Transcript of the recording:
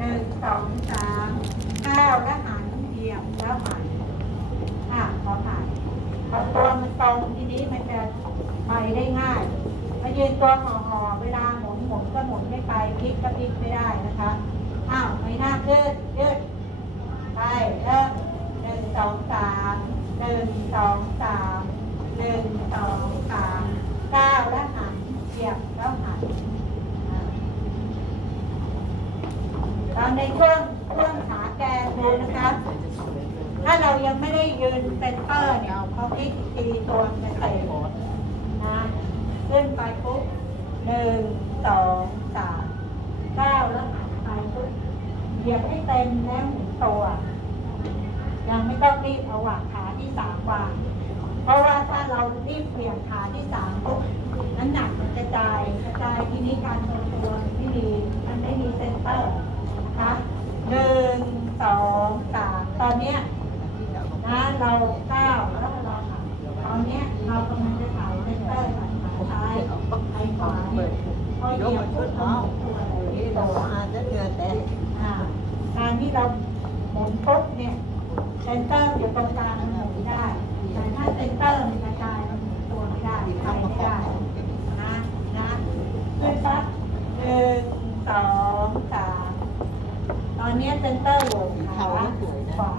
หนึ่งสองสามก้าวแล้วหันเหยียบแล้วหันอะขอผ่านพอตัวมันตรงทีนี้มันจะไปได้ง่ายมายืนตัวห่อห่อเวลาหมุนหมุนก็หมุนไม่ไปพลิกก็พลิกไม่ได้นะคะอ้าวไม่น่าขึ้นยืดไปเริ่มหนึ่งสองสามหนึ่งสองสามหนึ่งสองสามก้าวแล้วหันเหยียบแล้วหันอะ ตอน ในช่วงช่วงขาแกนูนะคะ ถ้าเรายังไม่ได้ยืนเซนเตอร์เนี่ยเขาพิกอีตัวมันะเตะนะขึ้นไปปุ๊บหนึ่งสองสามเก้าแล้วหันไปปุ๊บเหยียบให้เต็มแล้วหมุนตัว ยังไม่ต้องรีบเอาวางขาที่สามวางเพราะว่าถ้าเรารีบเปลี่ยนขาที่สามปุ๊บน้ำหนักมันกระจายกระจายทีนี้การทรงตัวไม่ดีมันไม่มีเซนเตอร์นะคะหนึ่งสองสามต อนเนี้ยนะเราก้าวแล้วเราตอนเนี้ยเรากำลังจะถ่ายเซนเตอร์ถ่ายขาซ้ายไปขวาเนี่ยพอเหยียบปุ๊บเราหมุนตัวเลยที่ตัวอ่าการที่เราหมุนปุ๊บเนี่ยเซนเตอร์อยู่ตรงกลาง อันนี้เซ็นเตอร์หลงขาขวา